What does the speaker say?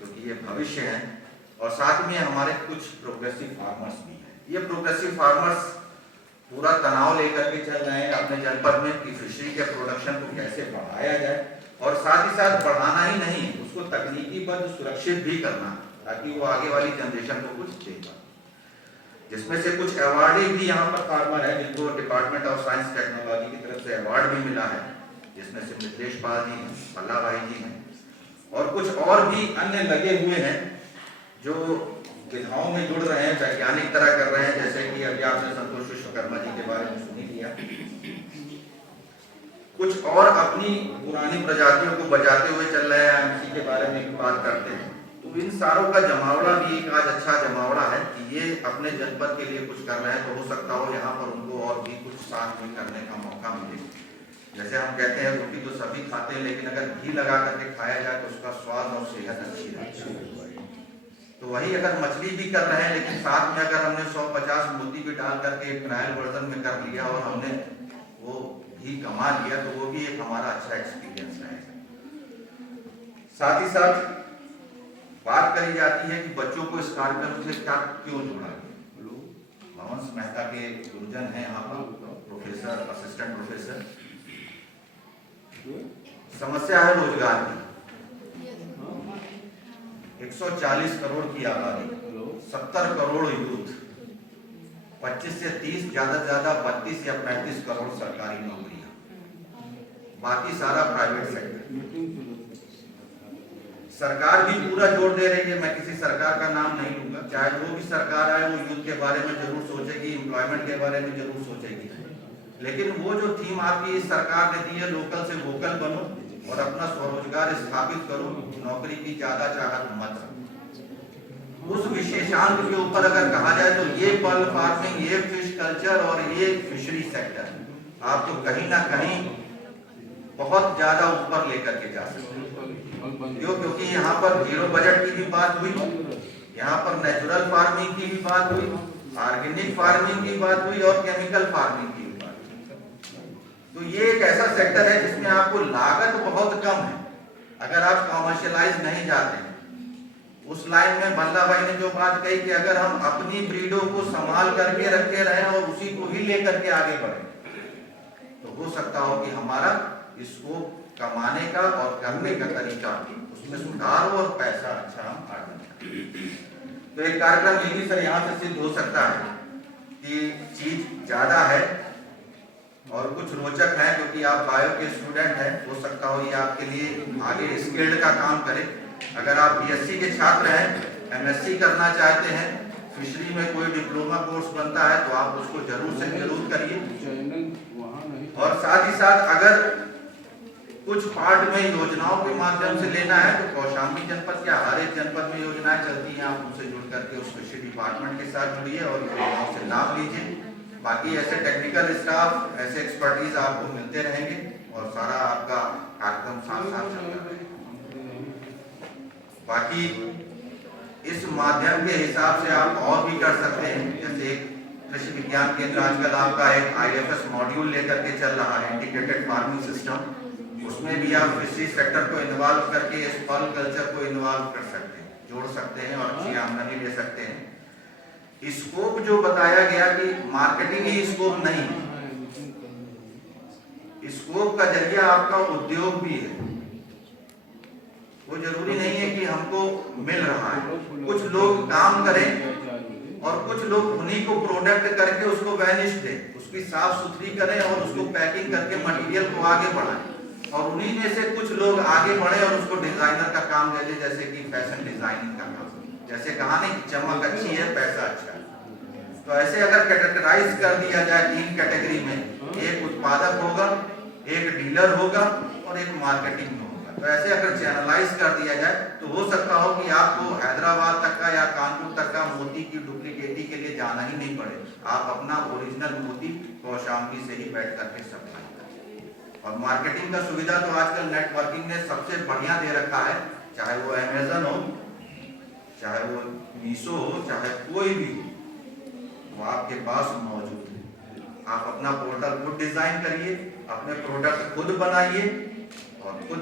क्योंकि ये भविष्य है। और साथ में हमारे कुछ प्रोग्रेसिव फार्मर्स भी हैं। ये प्रोग्रेसिव फार्मर्स पूरा तनाव लेकर के चल रहे हैं अपने जनपद में कि फिशरी के प्रोडक्शन को कैसे बढ़ाया जाए, और साथ ही साथ बढ़ाना ही नहीं, उसको तकनीकी बद्ध सुरक्षित भी करना, ताकि वो आगे वाली जनरेशन को कुछ दे पाए। जिसमें से कुछ अवार्डी भी यहाँ पर फार्मर है जिनको डिपार्टमेंट ऑफ साइंस टेक्नोलॉजी की तरफ से अवार्ड भी मिला है, जिसमें से मिथिलेश पाल जी हैं, पल्ला भाई जी हैं, और कुछ और भी अन्य लगे हुए हैं जो विधाओं में जुड़ रहे हैं, वैज्ञानिक तरह कर रहे हैं। जैसे कि अभी आपने संतोष विश्वकर्मा जी के बारे में सुन ही लिया। कुछ और अपनी पुरानी प्रजातियों को बचाते हुए चल रहे हैं, आईएमसी के बारे में बात करते हैं। तो इन सारों का जमावड़ा भी एक आज अच्छा जमावड़ा है कि ये अपने जनपद के लिए कुछ कर रहे हैं, तो हो सकता हो यहाँ पर उनको और भी कुछ साथ में करने का मौका मिले। जैसे हम कहते हैं रोटी तो सभी खाते हैं, लेकिन अगर घी लगा करके खाया जाए तो उसका स्वाद और सेहत अच्छी रहती है। तो वही अगर मछली भी कर रहे हैं, लेकिन साथ में अगर हमने 150 मोती भी डाल करके ट्रायल वर्जन में कर लिया और हमने वो घी कमा लिया, तो वो भी एक हमारा अच्छा एक्सपीरियंस रहेगा। साथ ही साथ बात करी जाती है कि बच्चों को इस कार्यक्रम से क्या क्यों जोड़ा गया। भवंस मेहता के गुरुजन हैं यहाँ पर, प्रोफेसर, असिस्टेंट प्रोफेसर। समस्या है रोजगार की। 140 करोड़ की आबादी, 70 करोड़ यूथ, 25 से 30, ज्यादा से ज्यादा 32 या 35 करोड़ सरकारी नौकरियां, बाकी सारा प्राइवेट सेक्टर। सरकार भी पूरा जोर दे रही है, मैं किसी सरकार का नाम नहीं लूंगा, चाहे वो भी सरकार आए वो यूथ के बारे में जरूर सोचेगी, एम्प्लॉयमेंट के बारे में जरूर सोचेगी। लेकिन वो जो थीम आपकी इस सरकार ने दी है, लोकल से वोकल बनो और अपना स्वरोजगार स्थापित करो, नौकरी की ज्यादा चाहत मत रखो। उस विशेषांक के ऊपर अगर कहा जाए तो ये पर्ल फार्मिंग, ये फिश कल्चर और ये फिशरी सेक्टर आप तो कहीं ना कहीं बहुत ज्यादा ऊपर लेकर के जा सकते हैं। क्यों? क्योंकि यहाँ पर जीरो बजट की भी बात हुई, यहाँ पर नेचुरल फार्मिंग की भी बात हुई, ऑर्गेनिक फार्मिंग की बात हुई और केमिकल फार्मिंग की भी बात हुई। तो ये एक ऐसा सेक्टर है जिसमें आपको लागत बहुत कम है अगर आप कॉमर्शियलाइज नहीं जाते हैं। उस लाइन में बल्ला भाई ने जो बात कही कि अगर हम अपनी ब्रीडों को संभाल करके रखे रहे और उसी को ही लेकर के आगे बढ़े, तो हो सकता हो कि हमारा इसको कमाने का और करने का तरीका उसमें सुधार हो और पैसा अच्छा हम अर्जन। तो एक कार्यक्रम ये भी सर यहाँ से सिद्ध हो सकता है कि चीज ज्यादा है और कुछ रोचक है, क्योंकि आप बायो के स्टूडेंट हैं, हो सकता हो ये आपके लिए आगे स्किल्ड का काम करे। अगर आप बीएससी के छात्र हैं, एमएससी करना चाहते हैं, फिशरी में कोई डिप्लोमा कोर्स बनता है तो आप उसको जरूर से जरूर करिए। और साथ ही साथ अगर कुछ पार्ट में योजनाओं के माध्यम से लेना है तो कौशाम्बी जनपद क्या हर एक जनपद में योजनाएं चलती हैं, आप उनसे जुड़ करके उस फिशरी डिपार्टमेंट के साथ जुड़िए और योजनाओं से लाभ लीजिए। बाकी ऐसे टेक्निकल स्टाफ, ऐसे एक्सपर्टीज आपको मिलते रहेंगे और सारा आपका कार्यक्रम साथ साथ चलता रहेगा। बाकी इस माध्यम के हिसाब से आप और भी कर सकते हैं। जैसे एक कृषि विज्ञान केंद्र आजकल आपका एक IFS मॉड्यूल लेकर के चल रहा है, इंटीग्रेटेड फार्मिंग सिस्टम, उसमें भी आप फिशरी सेक्टर को इन्वॉल्व करके इस पर्ल कल्चर को इन्वॉल्व कर सकते हैं, जोड़ सकते हैं और अच्छी आमदनी ले सकते हैं। स्कोप जो बताया गया कि मार्केटिंग ही स्कोप नहीं, स्कोप का जरिया आपका उद्योग भी है। वो जरूरी नहीं है कि हमको मिल रहा है, कुछ लोग काम करें और कुछ लोग उन्हीं को प्रोडक्ट करके उसको वैनिश दें, उसकी साफ सुथरी करें और उसको पैकिंग करके मटेरियल को आगे बढ़ाएं, और उन्हीं में से कुछ लोग आगे बढ़े और उसको डिजाइनर का काम दे दे, जैसे कि फैशन डिजाइनिंग का काम। जैसे कहा नहीं कि चमक अच्छी है पैसा अच्छा है, तो ऐसे अगर कैटेगराइज कर दिया जाए 3 कैटेगरी में, एक उत्पादक होगा, एक डीलर होगा और एक मार्केटिंग में होगा, तो ऐसे अगर चैनलाइज कर दिया जाए तो हो सकता हो कि आपको हैदराबाद तक का या कानपुर तक का मोती की डुप्लीकेटी के लिए जाना ही नहीं पड़े, आप अपना ओरिजिनल मोती कौशाम्बी से ही बैठ करके सप्लाई करें। और मार्केटिंग का सुविधा तो आजकल नेटवर्किंग ने सबसे बढ़िया दे रखा है, चाहे वो अमेजन हो, चाहे वो मीशो हो, चाहे कोई भी हो, वो आपके पास मौजूद है। आप अपना पोर्टल खुद डिजाइन करिए, अपने प्रोडक्ट खुद बनाइए और खुद